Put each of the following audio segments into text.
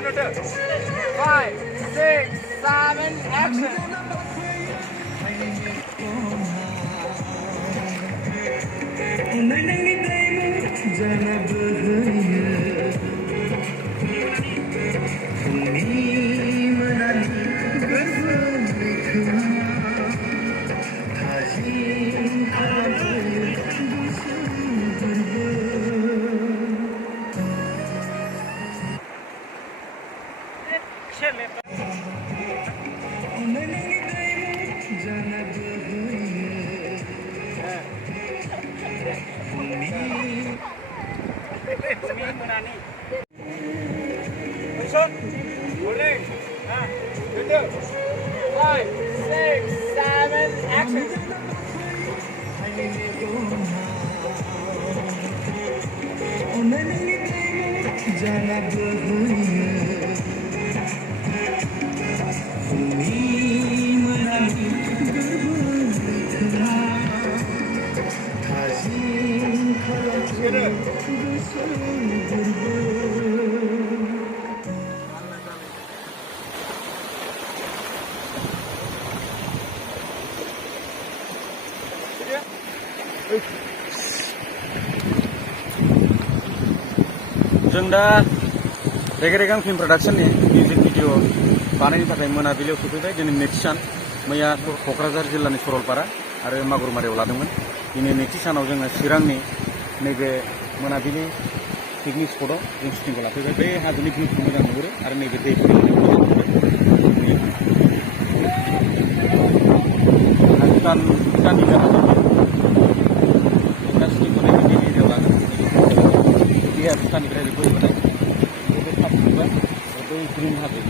5, 6, 7, action. Five, six, seven, action. जों दा रेगे-रेगां film प्रडाक्शननि music video बानायनो थाखाय मोनाबिलियाव सफैबाय। दिनै नैथि सान। मैया क'क्राझार जिल्लानि सरलपारा आरो मागुरमारियाव लादोंमोन। दिनै नैथि सानाव जोङो चिरांनि नैबे मोनाबिलि पिकनिक स्पटआव जों शुटिंखौ लाफैबाय। बे हाजोनि भिउखौ मोजां नुहुरो आरो नैबे दै भुटाननि हाजो दा शुटिंखौ नैबे दै एरियायाव लागोन। दैया भुटाननिफ्राय बोहैबोनाय बे थाब नुबाय बै ग्रिन हाजो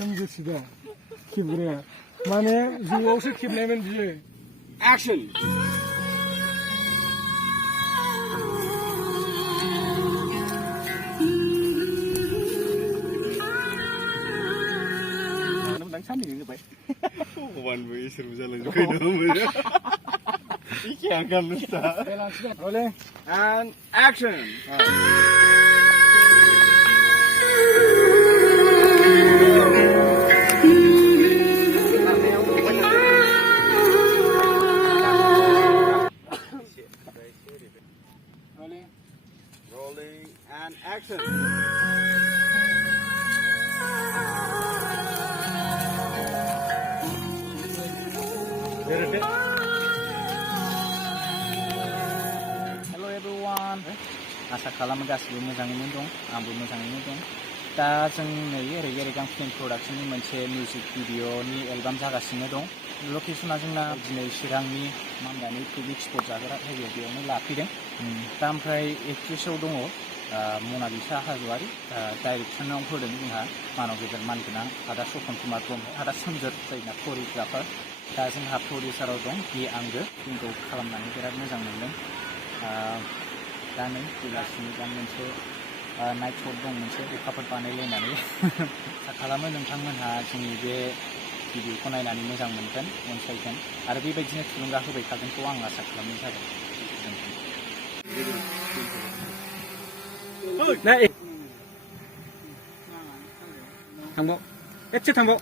समजोसिदा खेबग्राया माने जुआवसो खेबनायमोन बियो। एक्शन भगवानबो इसोरबो जालांजोबबाय ना इखे आगान नुस्ता Rolling and action rolling and action Hello everyone. आसा खालामो गासिबो मोजाङैनो दं। आंबो मोजाङैनो दं। दा जों नै रेगे-रेगां फिल्म प्रडाक्शननि मोनसे मिउजिक भिडिअनि एलबाम जागासिनो दं। लकेसना जोंना दिनै चिरांनि मामदानि पिकनिक स्पट जाग्रा जायगायाव बेयावनो लाफैदों। दा ओमफ्राय एक्ट्रेसआव दङ मनालिसा हाज'वारि, डाइरेक्सनाव होदों जोंहा मानव गेजेर मानगोनां आदा सपन कुमार ब्रह्म, आदा सोमजोर जायना करिय'ग्राफार। दा जोंहा प्रडिउसाराव दं बि आंगो। जोंखौ खालामनानै बिराद मोजां मोनदों। दा नै बेलासिनि दा मोनसे नाइट शट दं मोनसे अखाफोर बानायलायनानै आसा खालामो नोंथांमोनहा जोंनि बे भिडिअखौ नायनानै मोजां मोनगोन, अनसायगोन आरो बेबायदिनो थुलुंगा होबाय थागोनखौ आं आसा खालामनाय जाबाय। थांबाव एसे थांबाव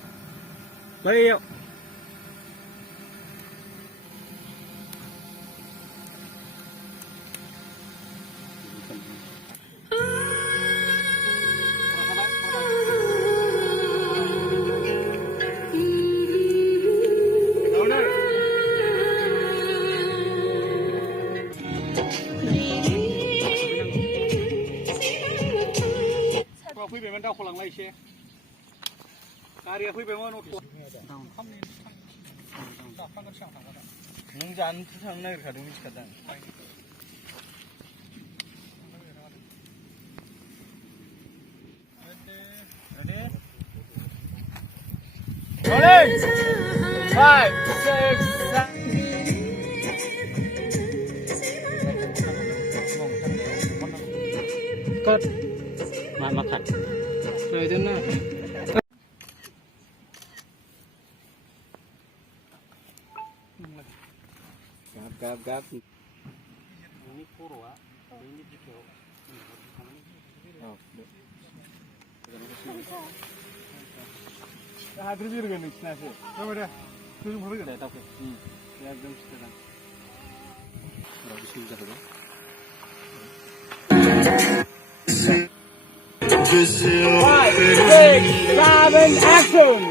बैयाव फैबायमोन दावखोलांला एसे गारिया फैबायमोन नों जानोसो थांनो नागिरखादों मिथिखादों 5, 6, 7. Cut. Makan. Rồi thế nào? Gap. Hadir bir gün içine şey. Böyle. Çocuk bunu gör. Tahu. Ekdom sekarang. Berapa sih udah dulu? 5, 6, 7, action!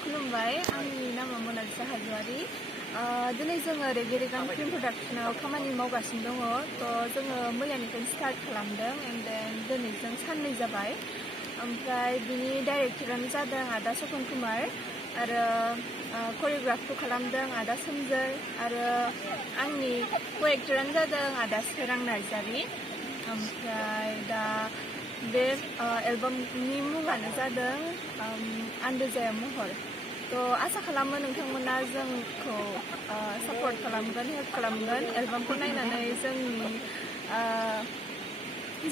खुलुमबाय आंनि नामा मनालिसा हाज'वारि दिनै जोङो रेगे रेगां फिल्म प्रडाक्सनाव खामानि मावगासिनो दङ थ' जोङो मैयानिफ्रायनो स्टार्ट खालामदों एन्ड देन दिनैजों साननै जाबाय ओमफ्राय बिनि डाइरेक्टरानो जादों आदा सपन कुमार आरो करिय'ग्राफखौ खालामदों आदा सोमजोर आरो आंनि को-एक्टरानो जादों आदा सोरां नार्जारि ओमफ्राय दा बे एलबामनि मुङानो जादों आन्दोजाया महर थ' आसा खालामो नोंथांमोना जोंखौ सापर्ट खालामगोन हेल्प खालामगोन एलबामखौ नायनानै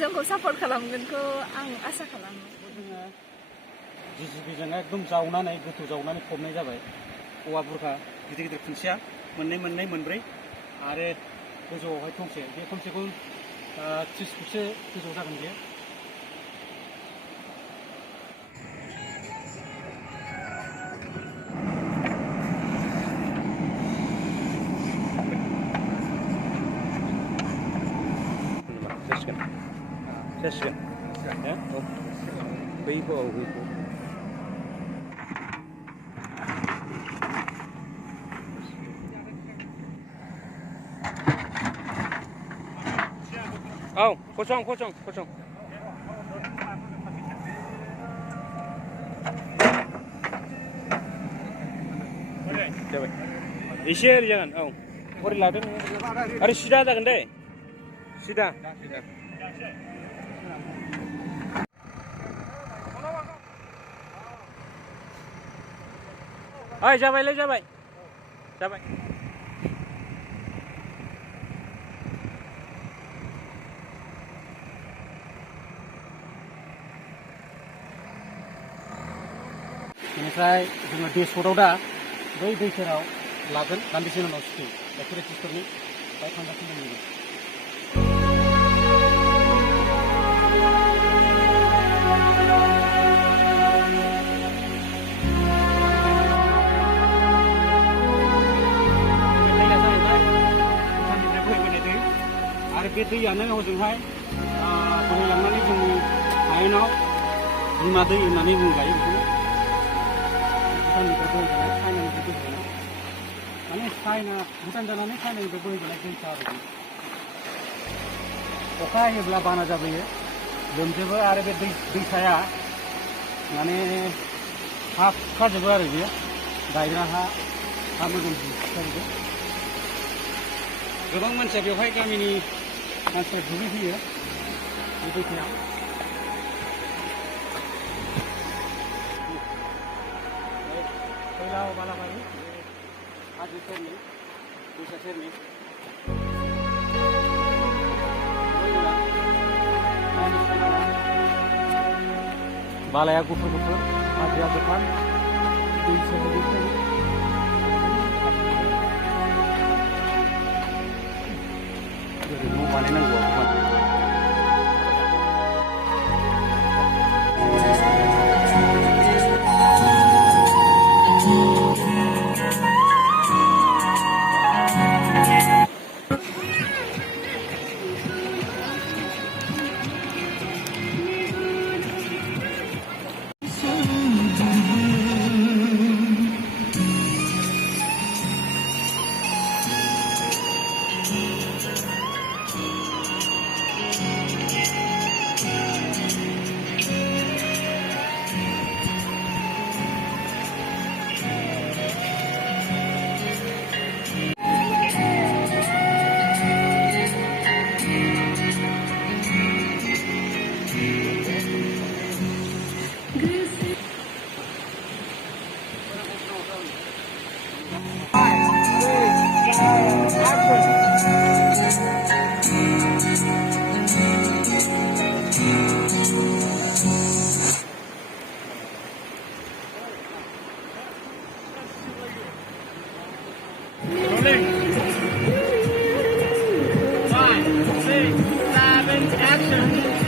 जोंखौ सापर्ट खालामगोनखौ आं आसा खालामो JCB जों एकदम जावनानै गोथौ जावनानै फबनाय जाबाय औवा बुरखा गिदिर गिदिर खुन्थिया मोननै मोनब्रै आरो गोजौआवहाय थंसे बे थंसेखौ 30 फुटसो गोजौ जागोन बेयो Session. Ya? Oh. Weibo. Oh, pocong. Coba. Isi jangan. Oh. Kori laden. Ada sudah tak ande? Sudah. जाबाय बेनिफ्राय जोङो दै सर्टआव दा बै दै सेराव लागोन दान्दिसे उनाव सिटिं एक्टरनि बाय थांगासिनो दङ आरो बे दैयानो हजोंहाय बोहैलांनानै जोंनि हायेनाव बिमा दै होननानै बुंजायो बेखौ भुटाननिफ्राय बोहैबोनाय चाइनानिफ्राय बोहैबोनाय माने भुटान जानानै चाइनानिफ्राय बोहैबोनाय दैसा आरो अखा हायोब्ला बाना जाबोयो लोमजोबो आरो बे दैसाया माने हा खुरखाजोबो आरो बेयो गायग्रा हा मोदोम खुरखाजोबो गोबां मानसिया बेवहाय गामिनि मानसिया दुगैफैयो बे दैसायाव फैलाव बालाबारि हाजो सेरनि दैसा सेरनि बालाया गुफुर हाजोआ गोथां दै सेरनि न' बानायनांगौ Rolling. 5, 6, 7, action.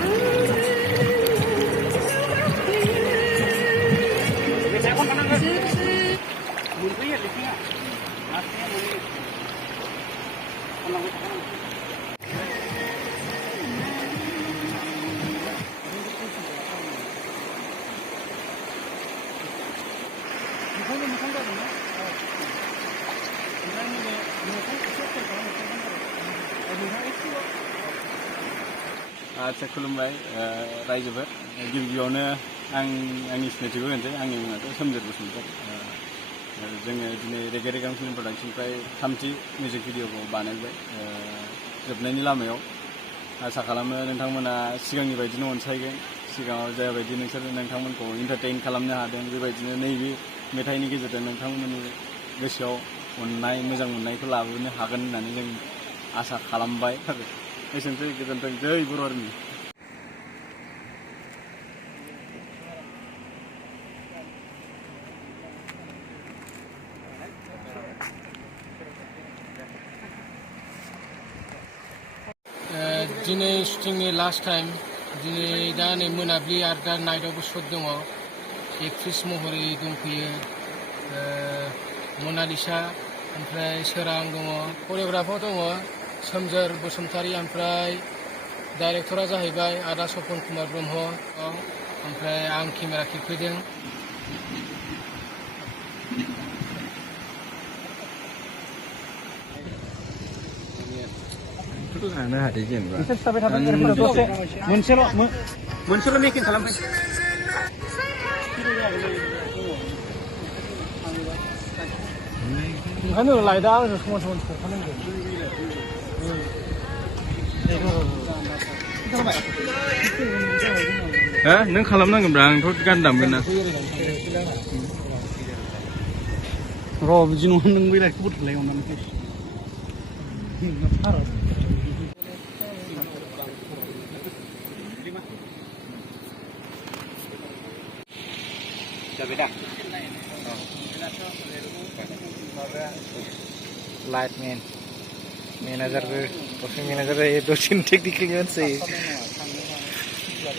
आच्छा खुलुमबाय रायजोफोर गिबियावनो आं आंनि सिनायथिखौ होनोसै आंनि मुङाथ' सोमदोर बसुमतारी जोङो दिनै रेगे रेगां फिल्म प्रडाक्सननिफ्राय थामथि मिउजिक भिडिअखौ बानायबाय जोबनायनि लामायाव आसा खालामो नोंथांमोना सिगांनि बायदिनो अनसायगोन सिगाङाव जाबायदि नोंथांमोनखौ इन्टारटेइन खालामनो हादों बेबायदिनो नैबे मेथाइनि गेजेरजों नोंथांमोननि गोसोआव अननाय मोजां मोननायखौ लाबोनो हागोन होननानै जों आसा खालामबाय आरो एसेनोसै गोजोन्थों जै बर' आर्मि दिनै शुटिंनि लास्ट टाइम दिनै दा नै मोनाबिलि आरो दा नाइटआवबो शुट दङ एक्ट्रेस महरै दंफैयो मनालिसा ओमफ्राय सोरां दङ करिय'ग्राफार दङ सोमजोर बसुमतारी ओमफ्राय डाइरेक्टरा जाहैबाय आदा सपन कुमार ब्रह्म ओमफ्राय आं केमेरा खेबफैदों लानो हादों जेनेबा मोनसेल' मेकिं खालामफै ओंखायनो लाइटआ आंजों समान समान सरखानांगौ हो नों खालामनांगोनब्रा आंथ' गान दामगोन ना र' बिदि नङा नों बै लाइटखौ बोथोरलाय अननानै लाइटमेन मेनेजारबो दसे मेनेजार जायो दसेनो टेकनिकेल मानसि जायो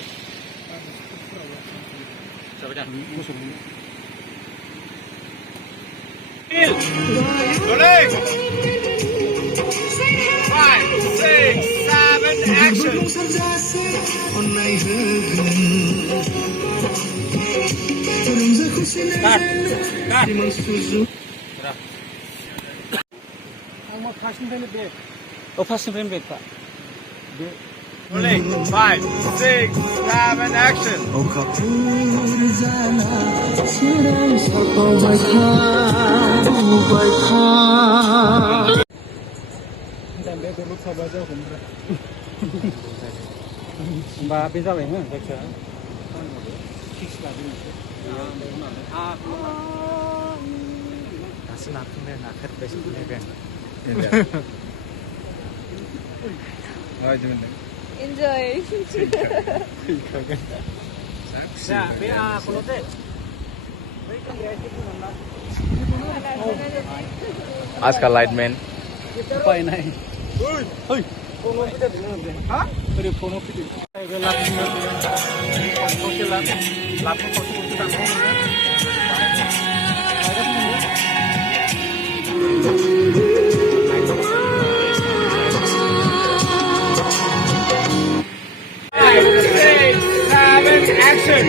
Rolling. 5, 6, 7, action. फार्स्टनिफ्रायनो बेगफा Rolling. 5, 6, 7, action. होमबा बे जाबायमोन जायखिया फिक्स लादों दासो नाफिनबाय नाफेरबायसो Enjoy. आज का लाइटमैन उपाय नहीं हाँ ओरै फनाव फैदो Action!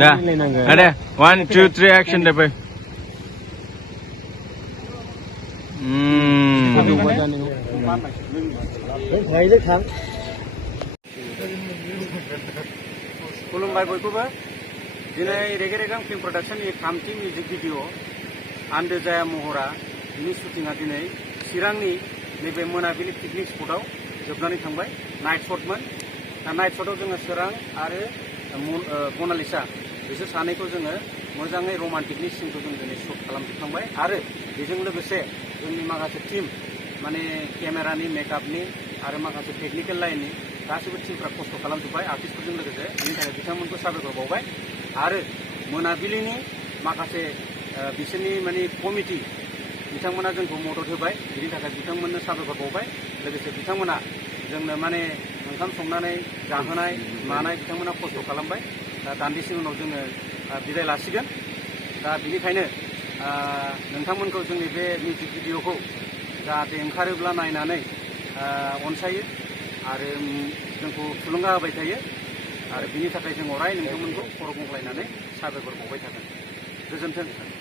dah ada 1 2 3 action deh boy खुलुमबाय बयखौबो दिनै रेगे रेगां फिल्म प्रडाक्शननि थामथि मिउजिक भिडिअ आन्दो जाया महरा बिनि शुटिंआ दिनै चिरांनि नैबे मोनाबिलि पिकनिक स्पटआव जोबनानै थांबाय नाइट शटमोन दा नाइट शटआव जोङो सोरां आरो मनालिसा बिसोर सानैखौ जोङो मोजाङै रमान्टिकनि सिनखौ जों दिनै शुट खालामजोबखांबाय आरो बेजों लोगोसे जोंनि माखासे टीम माने केमेरानि मेकआपनि आरो माखासे टेकनिकेल लाइननि गासैबो टीमफ्रा खस्थ' खालामजोब्बाय आर्टिस्टफोरजों लोगोसे बेनि थाखाय बिथांमोनखौ साबायखर बावबाय आरो मोनाबिलिनि माखासे बिसोरनि माने कमिटि बिथांमोना जोंखौ मदद होबाय बिनि थाखाय बिथांमोननो साबायखर बावबाय लोगोसे बिथांमोना जोंनो माने ओंखाम संनानै जाहोनाय मानाय बिथांमोना खस्थ' खालामबाय दा दान्दिसे उनाव जोङो बिदाय लासिगोन दा बिनिखायनो नोंथांमोनखौ जोंनि बे मिउजिक भिडिअखौ जाहाथे ओंखारोब्ला नायनानै अनसायो आरो जोंखौ थुलुंगा होबाय थायो आरो बिनि थाखाय जों अराय नोंथांमोनखौ खर' गंग्लायनानै साबायखर बावबाय थागोन गोजोन्थों।